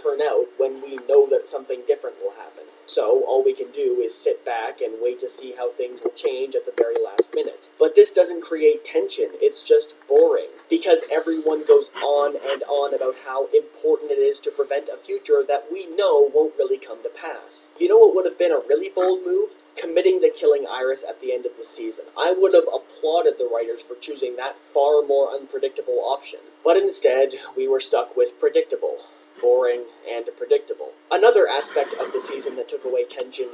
turn out when we know that something different will happen. So, all we can do is sit back and wait to see how things will change at the very last minute. But this doesn't create tension, it's just boring. Because everyone goes on and on about how important it is to prevent a future that we know won't really come to pass. You know what would have been a really bold move? Committing to killing Iris at the end of the season. I would have applauded the writers for choosing that far more unpredictable option. But instead, we were stuck with predictable. Boring and predictable. Another aspect of the season that took away tension.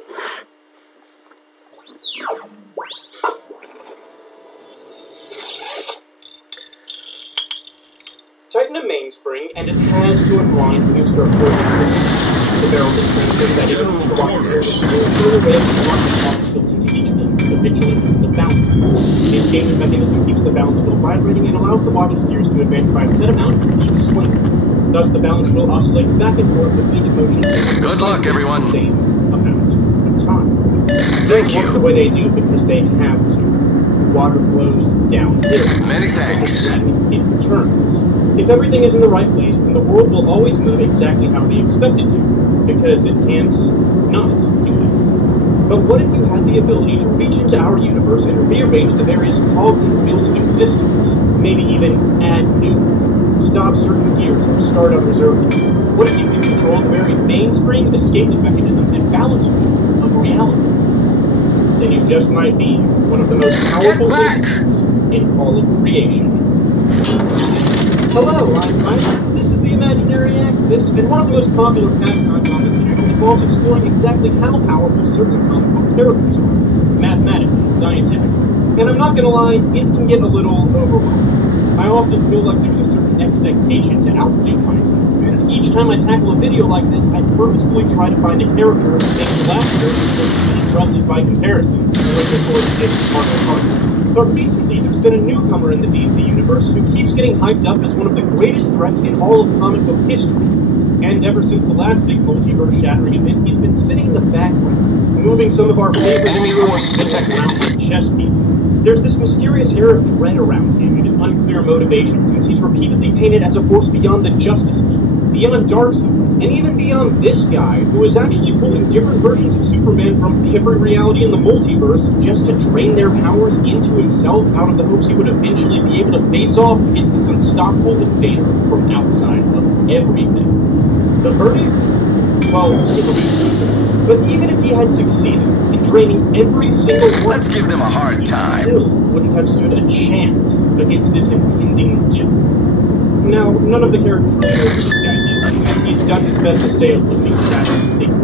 Tighten a mainspring, and it has to unwind when you start pulling the barrel is transferred that it moves the water away from the rocket built into each link, habitually the balance wheel. The escapement mechanism keeps the balance wheel vibrating and allows the watch's gears to advance by a set amount each swing. Thus, the balance wheel oscillates back and forth with each motion. Good luck, everyone. The same amount of time. Thank you. The way they do because they have to. Water flows downhill. Many thanks. And it returns. If everything is in the right place, then the world will always move exactly how we expect it to, because it can't not do that. But what if you had the ability to reach into our universe and rearrange the various cogs and wheels of existence? Maybe even add new ones, stop certain gears, or start others early. What if you could control the very mainspring, escapement mechanism, and balance wheel of reality? Then you just might be one of the most powerful entities in all of creation. Hello, I'm Mike. This is the Imaginary Axis, and one of the most popular pastimes on this channel involves exploring exactly how powerful certain comic book characters are, mathematically, scientifically. And I'm not gonna lie, it can get a little overwhelming. I often feel like there's a certain expectation to outdo myself, and each time I tackle a video like this, I purposefully try to find a character that makes the last character look impressive by comparison, and looking forward to getting smarter and harder. But recently, there's been a newcomer in the DC universe who keeps getting hyped up as one of the greatest threats in all of comic book history. And ever since the last big multiverse-shattering event, he's been sitting in the background, moving some of our favorite enemy force detected like chess pieces. There's this mysterious air of dread around him and his unclear motivations, as he's repeatedly painted as a force beyond the Justice League, beyond Darkseid, and even beyond this guy, who is actually pulling different versions of Superman from every reality in the multiverse just to drain their powers into himself out of the hopes he would eventually be able to face off against this unstoppable invader from outside of everything. The verdict? Well, but even if he had succeeded in draining every single one, let's give them a hard time. He still wouldn't have stood a chance against this impending doom. Now, none of the characters really know who this guy is, and he's done his best to stay aloof from that figure.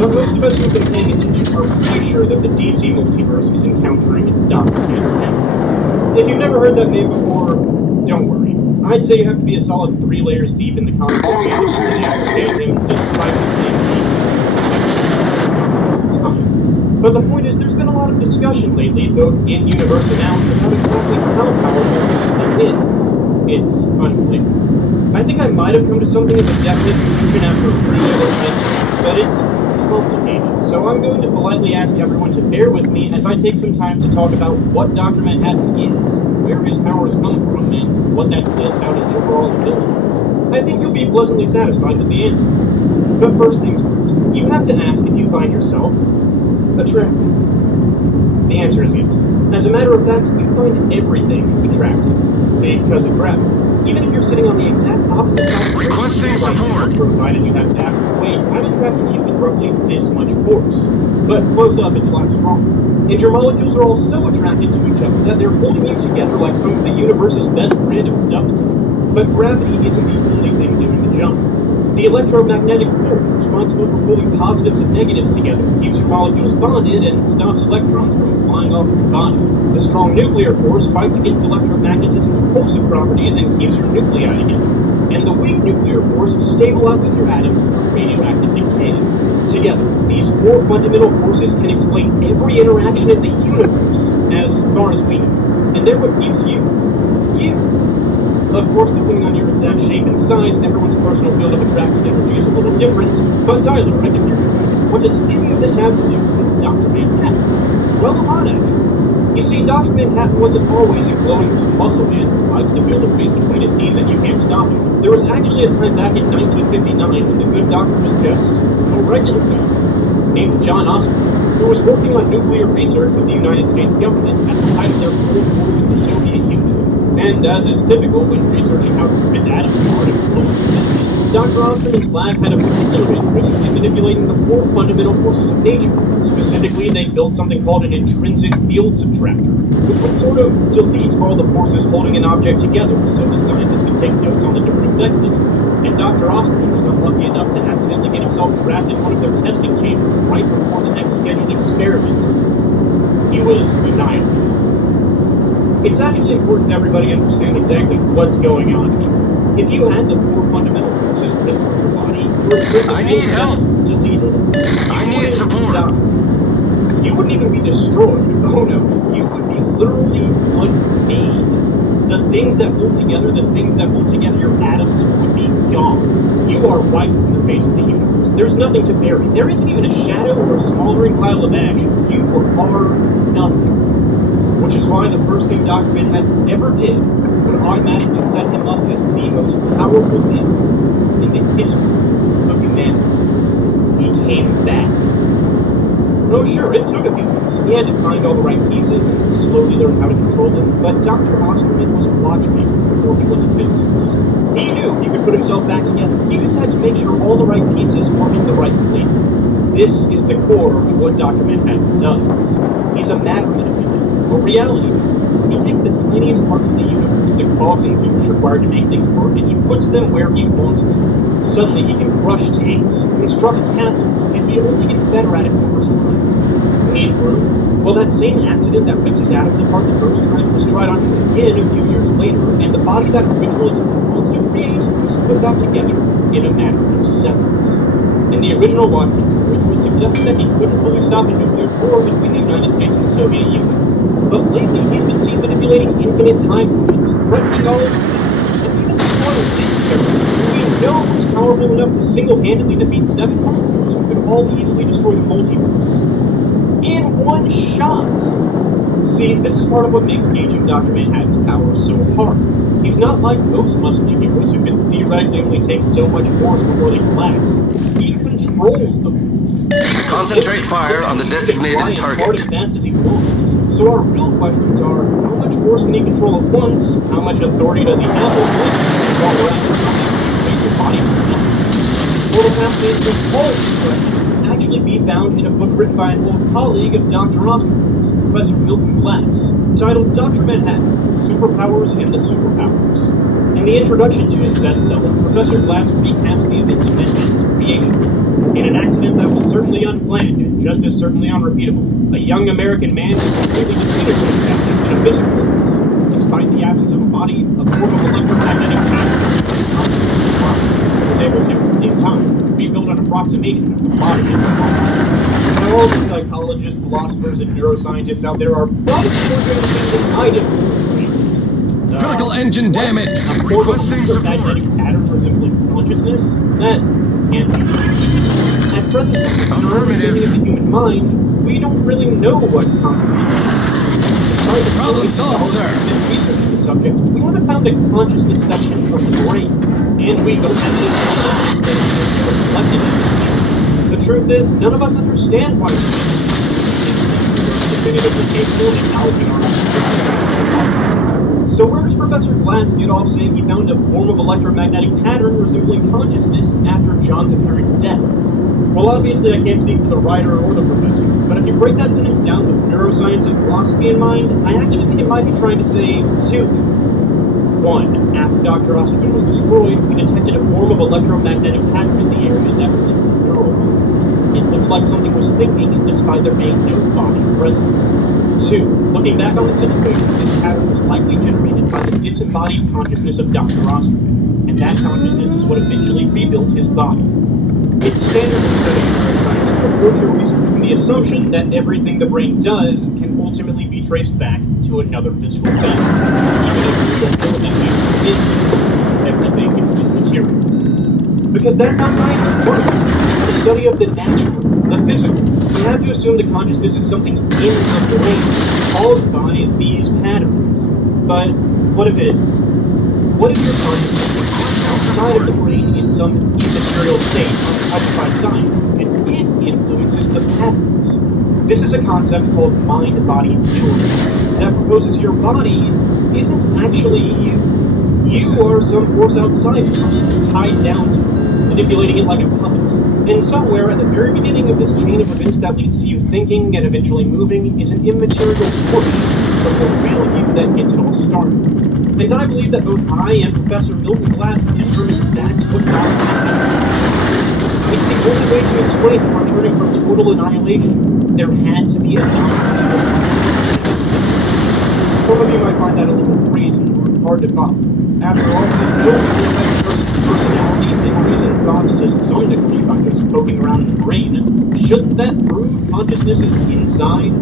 But most of us who've been paying attention are pretty sure that the DC multiverse is encountering Dr. Manhattan. If you've never heard that name before, don't worry. I'd say you have to be a solid 3 layers deep in the comic book game to really understand him, despite the name. But the point is, there's been a lot of discussion lately, both in-universe and out, about exactly how powerful he is. It's unclear. I think I might have come to something of a definite conclusion after reading it, but it's complicated, so I'm going to politely ask everyone to bear with me as I take some time to talk about what Dr. Manhattan is, where his powers come from, and what that says about his overall abilities. I think you'll be pleasantly satisfied with the answer. But first things first, you have to ask if you find yourself attractive. The answer is yes. As a matter of fact, you find everything attractive, because of gravity. Even if you're sitting on the exact opposite side of the requesting support, provided you have to act, wait, I'm attracting you with roughly this much force. But close up, it's a lot stronger. And your molecules are all so attracted to each other that they're holding you together like some of the universe's best brand of duct tape. But gravity isn't the only thing doing the jump. The electromagnetic force, responsible for pulling positives and negatives together, keeps your molecules bonded and stops electrons from flying off your body. The strong nuclear force fights against electromagnetism's repulsive properties and keeps your nuclei together. And the weak nuclear force stabilizes your atoms through radioactive decay. Together, these 4 fundamental forces can explain every interaction in the universe, as far as we know. And they're what keeps you. Of course, depending on your exact shape and size, everyone's personal field of attractive energy is a little different. But Tyler, I can hear you, Tyler. What does any of this have to do with Dr. Manhattan? Well, a lot, actually. You see, Dr. Manhattan wasn't always a glowing blue muscle man who likes to feel the breeze between his knees and you can't stop him. There was actually a time back in 1959 when the good doctor was just a regular guy named John Osterman, who was working on nuclear research with the United States government at the height of their Cold War with the Soviet Union. And as is typical when researching how to prevent atoms apart and global entities, Dr. Osterman's lab had a particular interest in manipulating the four fundamental forces of nature. Specifically, they built something called an intrinsic field subtractor, which would sort of delete all the forces holding an object together so the scientists could take notes on the different effects this had. And Dr. Osterman was unlucky enough to accidentally get himself trapped in one of their testing chambers right before the next scheduled experiment. He was annihilated. It's actually important everybody understand exactly what's going on here. If you had the four fundamental forces written through your body, your intrinsic I need help. deleted. I need support. You wouldn't even be destroyed. Oh no, you would be literally unmade. The things that hold together your atoms would be gone. You are wiped from the face of the universe. There's nothing to bury. There isn't even a shadow or a smoldering pile of ash. You are nothing. Which is why the first thing Dr. Manhattan ever did would automatically set him up as the most powerful man in the history of humanity. He came back. Oh, sure, it took a few years. He had to find all the right pieces and slowly learn how to control them, but Dr. Osterman was a watchmaker before he was a physicist. He knew he could put himself back together. He just had to make sure all the right pieces were in the right places. This is the core of what Dr. Manhattan does. He's a matter manipulator, a reality manipulator. He takes the tiniest parts of the universe, the cogs and gears required to make things work, and he puts them where he wants them. Suddenly he can crush tanks, construct castles, and he only gets better at it over time. Need proof? Well, that same accident that ripped his atoms apart the first time was tried on him again a few years later, and the body that originally took months to create was put back together in a matter of seconds. In the original Warships, it was suggested that he couldn't fully stop a nuclear war between the United States and the Soviet Union. But lately, he's been seen manipulating infinite timelines, threatening all of the systems, and even destroying this character, who we know was powerful enough to single-handedly defeat 7 monsters who could all easily destroy the multiverse. In one shot! See, this is part of what makes gauging Dr. Manhattan's power so hard. He's not like most muscly heroes who can theoretically only take so much force before they collapse. He controls the force. Concentrate fire on the designated target. As fast as he wants. So our real questions are, how much force can he control at once? How much authority does he have over it? While we're at the body what will happen is that all of these questions can actually be found in a book written by an old colleague of Dr. Osterman's, Professor Milton Glass, titled Dr. Manhattan, Superpowers and the Superpowers. In the introduction to his bestseller, Professor Glass recaps the events of Manhattan's creation. In an accident that was certainly unplanned and just as certainly unrepeatable, a young American man was completely disintegrated, at least in a physical sense. Despite the absence of a body, a form of electromagnetic pattern was able to, in time, rebuild an approximation of the body and the body. Now, all the psychologists, philosophers, and neuroscientists out there are probably more going to think than I did. Critical engine damage. A form of electromagnetic pattern resembling consciousness? That can't be true. At present, Affirmative. in the human mind, we don't really know what consciousness is. Despite the Problem solved, sir. been researching the subject, we haven't found a consciousness section of the brain, and we don't have any subjects that are reflected in it. The truth is, none of us understand why we're definitively capable of acknowledging our own systems. So where does Professor Glass get off saying he found a form of electromagnetic pattern resembling consciousness after John's apparent death? Well, obviously I can't speak for the writer or the professor, but if you break that sentence down with neuroscience and philosophy in mind, I actually think it might be trying to say 2 things. 1. After Dr. Osterman was destroyed, we detected a form of electromagnetic pattern in the area that was in neural lines. It looked like something was thinking, despite there being no body present. 2. Looking back on the situation, this pattern was likely generated by the disembodied consciousness of Dr. Osterman, and that consciousness is what eventually rebuilt his body. It's standard in studying neuroscience to approach your research from the assumption that everything the brain does can ultimately be traced back to another physical thing. Even if we don't know that matter is everything is material. Because that's how science works. It's the study of the natural, the physical. We have to assume the consciousness is something in the brain caused by these patterns. But what if it isn't? What if your consciousness is outside of the brain in some immaterial state untouched by science, and it influences the patterns? This is a concept called mind-body dualism that proposes your body isn't actually you. You are some force outside the body, tied down to it, manipulating it like a puppet. And somewhere at the very beginning of this chain of events that leads to you thinking and eventually moving is an immaterial push from the real you that gets it all started. And I believe that both I and Professor Milton Glass determined that's what God is. It's the only way to explain our turning from total annihilation. There had to be a non-physical existence. Some of you might find that a little crazy or hard to follow. After all, there's no way to affect a person's personality, memories, and thoughts to some degree by just poking around in the brain. Shouldn't that prove consciousness is inside?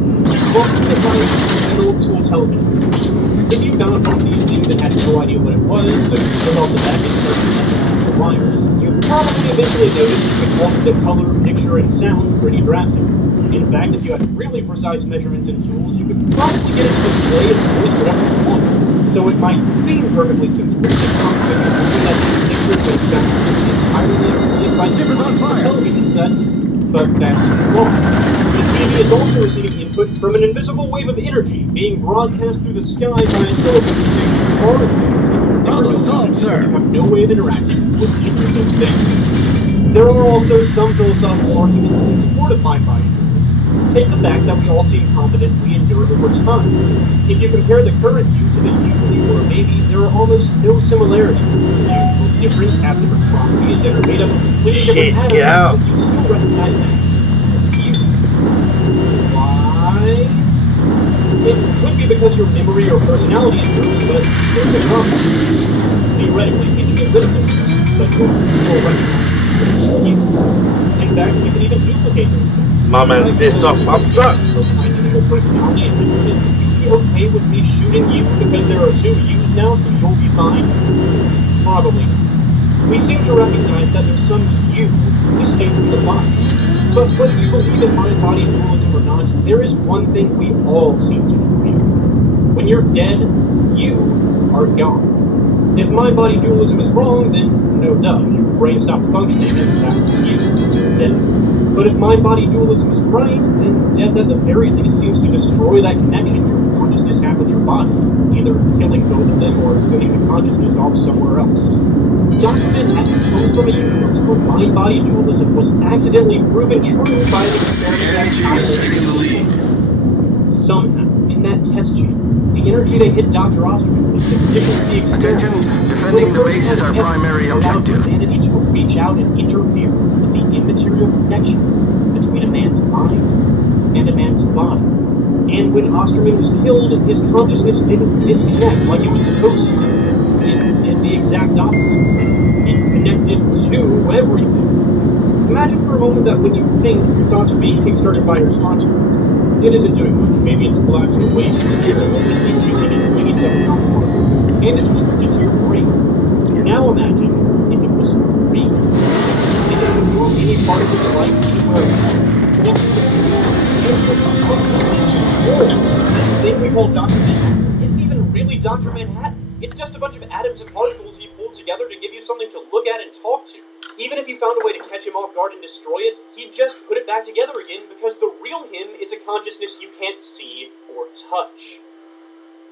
Well, think about an old school television set. If you found one of these things and had no idea what it was, so you took off the back and started messing with the wires, you'd probably eventually notice you could alter the color, picture, and sound pretty drastically. In fact, if you had really precise measurements and tools, you could probably get it to display and voice whatever you wanted. So it might seem perfectly sensible to contemplate that these pictures and sounds entirely explained by different television sets, but that's wrong. The TV is also receiving input from an invisible wave of energy being broadcast through the sky by a television station far Problem solved, sir. You have no way of interacting with either of those things. There are also some philosophical arguments in support of mind-body dualism. Take the fact that we all seem confident we endure over time. If you compare the current you to the you we were maybe, there are almost no similarities. You different have different properties and are made up of completely different atoms, but you still recognize that as you. Why? It could be because your memory or personality is different, but here's the problem. Theoretically, you can get rid of it, but you'll still recognize you. In fact, you can even duplicate those things. My man pissed off my truck. Your personality and different. Would you be okay with me shooting you because there are two yous now, so you'll be fine? Probably not. We seem to recognize that there's some you distinct from the body. But whether you believe in mind-body dualism or not, there is one thing we all seem to agree on. When you're dead, you are gone. If mind-body dualism is wrong, then no duh, your brain stopped functioning and that was you. Dead. But if mind-body dualism is right, then death at the very least seems to destroy that connection your consciousness had with your body, either killing both of them or sending the consciousness off somewhere else. Dr. Manhattan comes from a universe where mind-body dualism was accidentally proven true by an experiment that somehow, in that test chamber, the energy they hit Dr. Osterman was the conditions of the experiment. Attention, defending the base is our primary objective. Humanity to reach out and interfere with the immaterial connection between a man's mind and a man's body. And when Osterman was killed, his consciousness didn't disconnect like it was supposed to. It did the exact opposite. It connected to everything. Imagine for a moment that when you think, your thoughts are being kickstarted by your consciousness. It isn't doing much. Maybe it's collapsing away to zero, and it's restricted to your brain. Now imagine if it was free. If it would move any particles of light anywhere else. This thing we call Dr. Manhattan isn't even really Dr. Manhattan. It's just a bunch of atoms and particles he pulled together to give you something to look at and talk to. Even if you found a way to catch him off guard and destroy it, he'd just put it back together again because the real him is a consciousness you can't see or touch.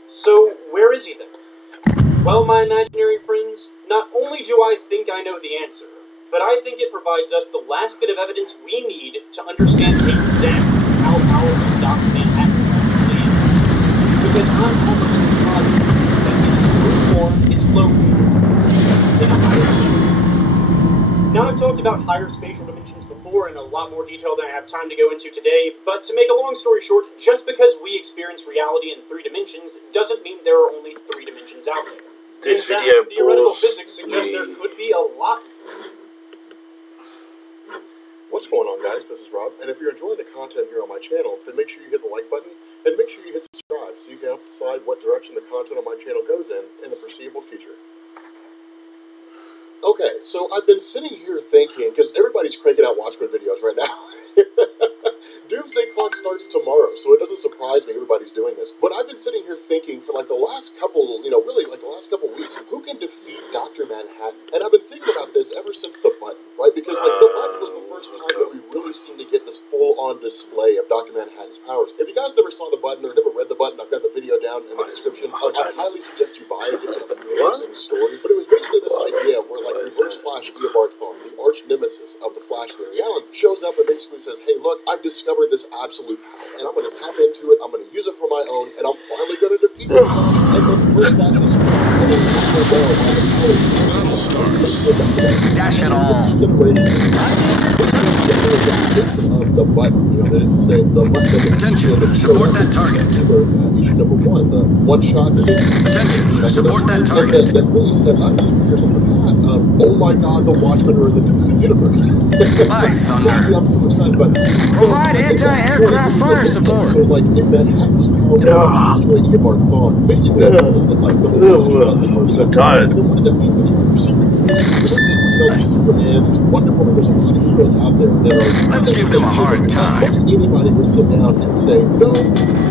So, where is he then? Well, my imaginary friends, not only do I think I know the answer, but I think it provides us the last bit of evidence we need to understand exactly how powerful Dr. Manhattan really is. Because I'm almost positive that his true form is located in a higher dimension. Now, I've talked about higher spatial dimensions before in a lot more detail than I have time to go into today, but to make a long story short, just because we experience reality in 3 dimensions doesn't mean there are only 3 dimensions out there. This in fact, video theoretical bores physics suggests there could be a lot. What's going on, guys? This is Rob, and if you're enjoying the content here on my channel, then make sure you hit the like button, and make sure you hit subscribe so you can help decide what direction the content on my channel goes in the foreseeable future. Okay, so I've been sitting here thinking, because everybody's cranking out Watchmen videos surprise me everybody's doing this, but I've been sitting here thinking for like the last couple, really like the last couple weeks, who can defeat Dr. Manhattan? And I've been thinking about this ever since the button, right? Because like the button was the first time that we really seemed to get this full-on display of Dr. Manhattan's powers. If you guys never saw the button or never read the button, I've got the video down in the description. I highly suggest you buy it. It's an amazing story. But it was basically this idea where like Reverse Flash Eobard Thawne, the arch nemesis of the Flash Barry Allen, shows up and basically says, hey, look, I've discovered this absolute power, and I'm going to tap into it, I'm going to use it for my own, and I'm finally going to defeat the Flash. And then Reverse Flash is Battle starts. Dash it all. Of the button, that is to say, the button. Attention, support that target. Issue number 1, the one shot that Attention, support that target. That really set us as readers on the path of, oh my god, the Watchmen are in the DC universe. By thunder. I'm so excited about that. Provide anti-aircraft fire support. So, like, if Manhattan was powerful enough to destroy Eobard Thawne, basically, that, like, the tired. then what does that mean for the other superheroes? There's Superman, there's Wonder Woman, there's a lot of heroes out there that are... Let's give them a hard time. Most anybody would sit down and say, no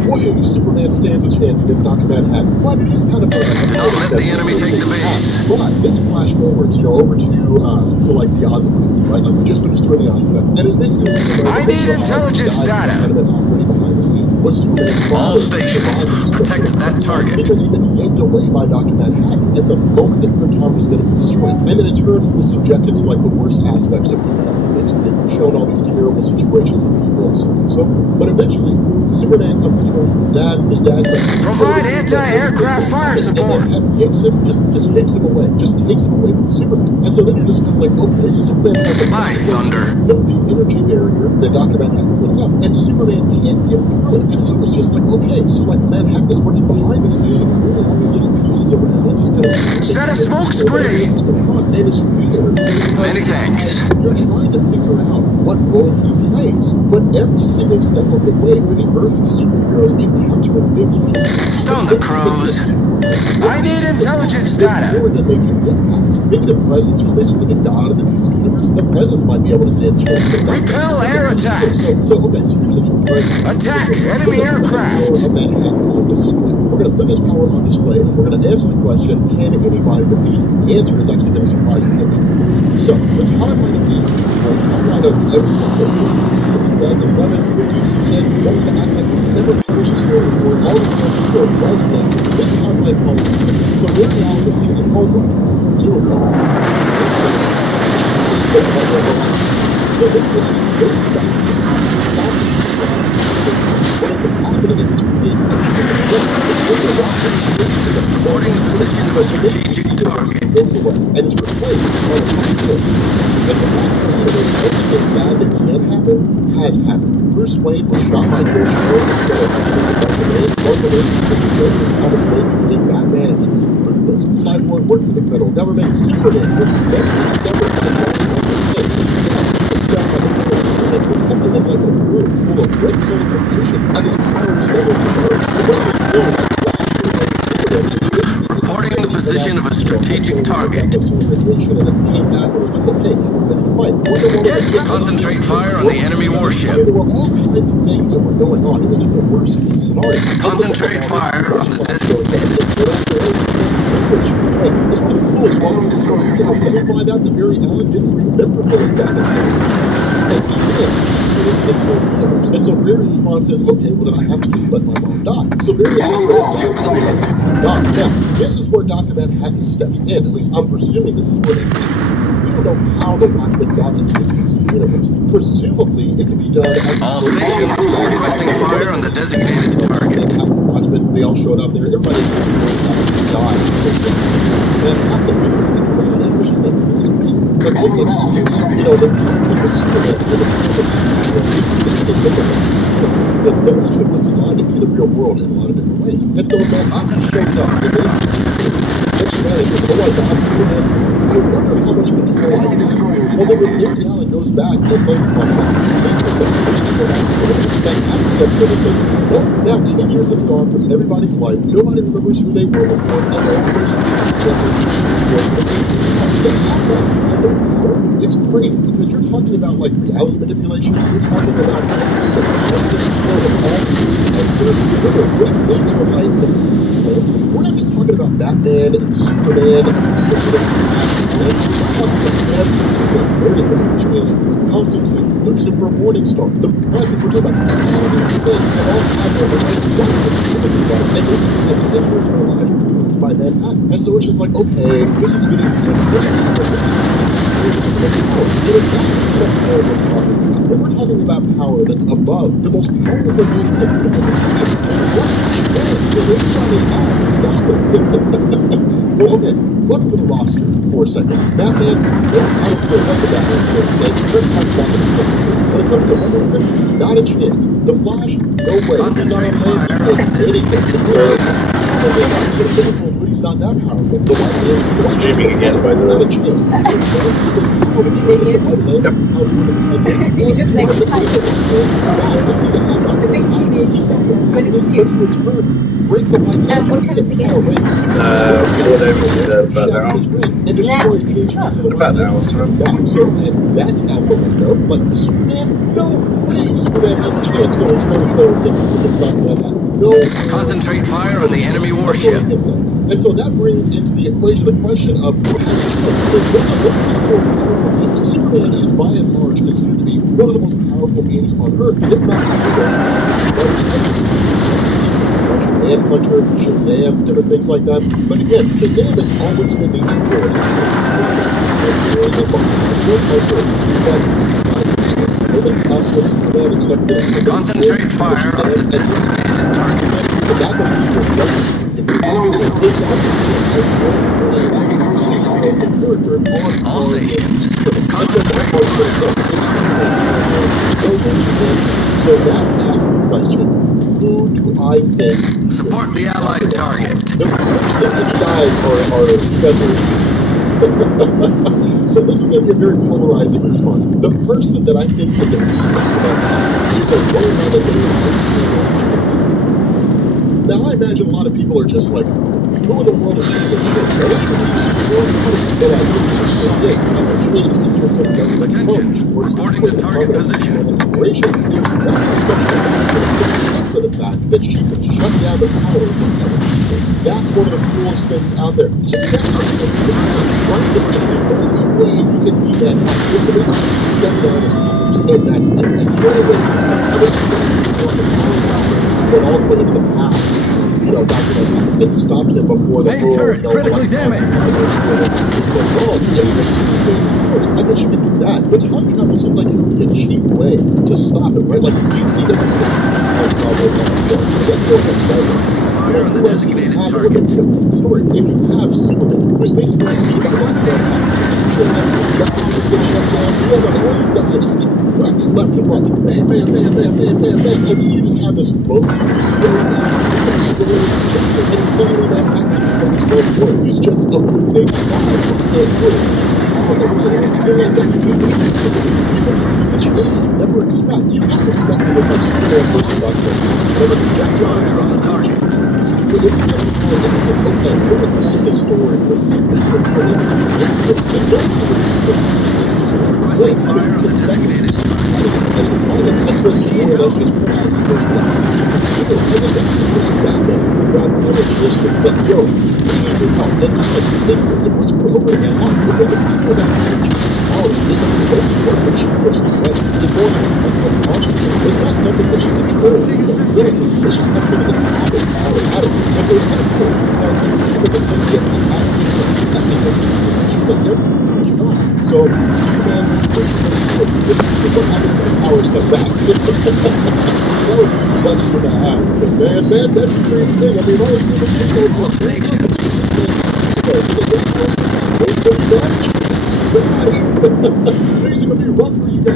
way Superman stands a chance against Dr. Manhattan. But it is kind of... Do not let the enemy take the base. But let's flash forward, over to like, the Oz effect, right? Like, we just finished doing the Oz effect. And it's basically... I need intelligence data. Kind of been operating behind the scenes. Was Superman's All stations, protect that target. Because he'd been yanked away by Dr. Manhattan at the moment that Krypton was going to be destroyed. And then in turn, he was subjected to like the worst aspects of humanity, basically shown all these terrible situations with people and so on and so forth. But eventually, Superman comes to terms with his dad. His dad's like, provide anti-aircraft fire support. And yanks him, just yanks him away, just takes him away from Superman. And so then you're just kind of like, okay, so Superman has My thunder. the energy barrier that Dr. Manhattan puts up, and Superman can't get through it. And so it's just like, okay, so like Manhattan is working behind the scenes, moving all these little pieces around, and just kind of set a smoke screen. And it's weird. Many thanks. You're trying to figure out what role he plays, but every single step of the way where the Earth's superheroes encounter him, they can't. Stone the crows. I need intelligence There's data. more that they can get past. Maybe the Presence, who's basically the god of the DC universe, the Presence might be able to stand a chance. Repel air attack. So here's the deal. Attack enemy aircraft. Power of Manhattan on display. We're going to put this power on display, and we're going to answer the question, can anybody defeat it? The answer is actually going to surprise the heck out of you. So, the timeline of DC, the timeline of everything from 2011, when DC said we wanted to act like we never published a story before, all the time we started writing down. This timeline follows this. So, Barry Allen was sitting at home right now, presumably was sitting so then what is that? What ends up happening is it creates a chain of events. Reporting the position of a strategic target. Goes away, and it's replaced by the fact that everything bad that can happen has happened. Bruce Wayne was shot by George Floyd instead of he was a Martha Wayne took the joke and Thomas Wayne became Batman, and he was ruthless. Cyborg worked for the federal government. Superman was very stubborn and protected him like a room full of red solidification, and his powers never emerged. Reporting the position of a strategic target. Concentrate fire on the enemy warship. There were all kinds of things that were going on. It was like the worst case scenario. Concentrate fire on the It's one of the coolest moments in the story. And we find out that Barry Allen didn't remember going back in time. And he did. This whole universe. And so Barry's response is, okay, well then I have to just let my mom die. So Barry Allen goes back and lets his mom die. Now, this is where Dr. Manhattan steps in. At least I'm presuming this is where it is. We don't know how the Watchmen got into the DC universe. Presumably, it could be done as all stations requesting fire on the designated target. The Watchmen, they all showed up there. Everybody died. Manhattan looked around and was just like, this is crazy. Like, look, the conflict with Superman and the conflict the Watchmen was designed to be the real world in a lot of different ways. And so when Manhattan shows up, the next man says, oh my god, Superman, I wonder how much control I can have. Well, then when Barry Allen goes back and tells his mom, Manhattan steps in and says, well, now 10 years has gone from everybody's life, nobody remembers who they were before, and they're basically kind of power is crazy because you're talking about like reality manipulation. You're talking about remember, when it came to like the principles, we're not just talking about Batman and Superman and we're talking about everything, which means Constantine, Lucifer, Morningstar, the present. We're talking about all these things that all have their own and those have 10 years of their lives removed by Manhattan. And so it's just like, okay, this is getting kind of crazy, but this is if we're talking about power that's above the most powerful being that we've ever seen, then what chance will this try to stop it? Well, okay, run over the roster for a second. Batman, I don't care what the Batman can say. When it comes to Wonder Woman, not a chance. The Flash, no way. Concentrate fire on But he's not that powerful. The White Man, Jamie again, by the way. not a chance. You just like the big teenage, but it's cute. Break the White Man. What time is it again? About an hour's time. So that's out the window. But Superman, no way Superman has a chance going toe-to-toe against Batman. No way. Concentrate fire on the enemy warship. And so that brings into the equation the question of Superman is by and large considered to be one of the most powerful beings on Earth, if not the most. Manhunter, Shazam, different things like that. But again, Shazam has always been the equal of Concentrate fire on the designated target. All stations, concentrate fire. So that asks the question, who do I think Support the allied target. the person that feathers? So this is going to be a very polarizing response. The person that I think that is a woman that they Now I imagine a lot of people are just like, who in the world is it's just some Attention, reporting the target position. Operations, there's nothing special except for the fact that she can shut down the power of other people. That's one of the coolest things out there. So that's the only way you can be that is to shut down his powers. And that's it. That's the only way you can all the way into the past. Back in and stopped him before the whole, critically damaged. I bet you can do that. But time travel seems like it would be a cheap way to stop him, right? Like, DC doesn't think time travel Fire on the designated target. story. If you have Superman, who's basically Justice League shut down, you have all these guys getting wrecked left and right. Bam, bam, bam, bam, bam, bam, bam. And then you just have this low story, and suddenly that happens. He's just a naked guy. That could be amazing to me. The chance you never expect. You never expect it with like Superman versus Doctor. Fire on the target. Okay, we're going to this story. This is a Requesting fire on the designated it's not something that she controls. It's just something that happens out of it. And so it's kind of cool because she's like, yep, you're not. So Superman, what happens when powers come back? That would be the question you're going to ask. Man, that's a crazy thing. I mean, all these people station. things are going to be rough for you guys.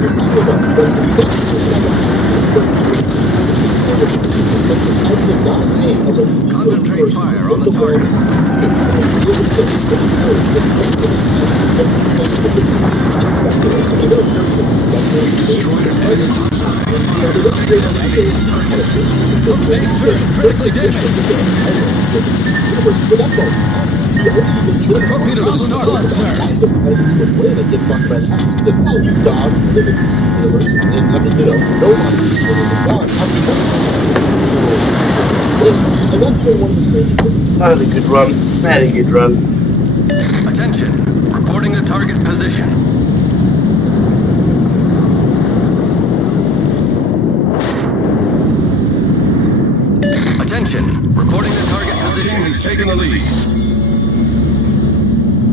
Concentrate fire on the target. Turret critically damaged. But that's all. the only legitimate Torpedoes to starboard, sir. why the presence would win against Dr. Manhattan is because, well, he's God in the DC universe, and I mean, you know, nobody's greater than God. I mean, that's and that's been one of the crazy things. Very good run. Very good run. Attention. Reporting the target position. Attention. Reporting the target position. He's taking the lead.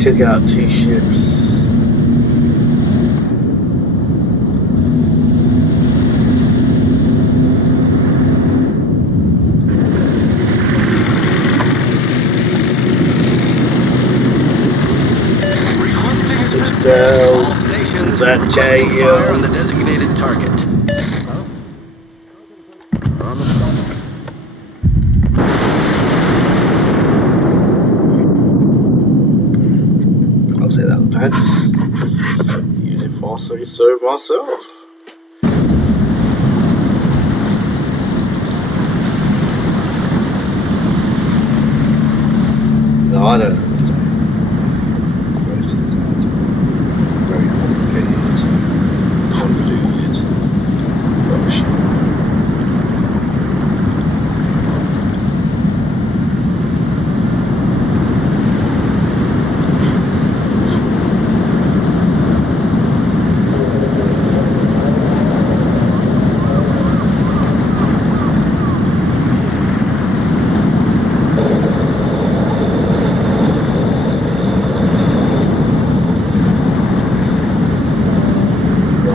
Took out 2 ships. Requesting assistance. So, All stations that requesting KO. fire on the designated target. I'll say that was bad. Using 430 myself. No, I don't understand. Very complicated, convoluted rubbish.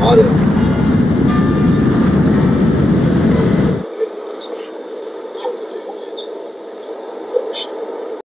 I don't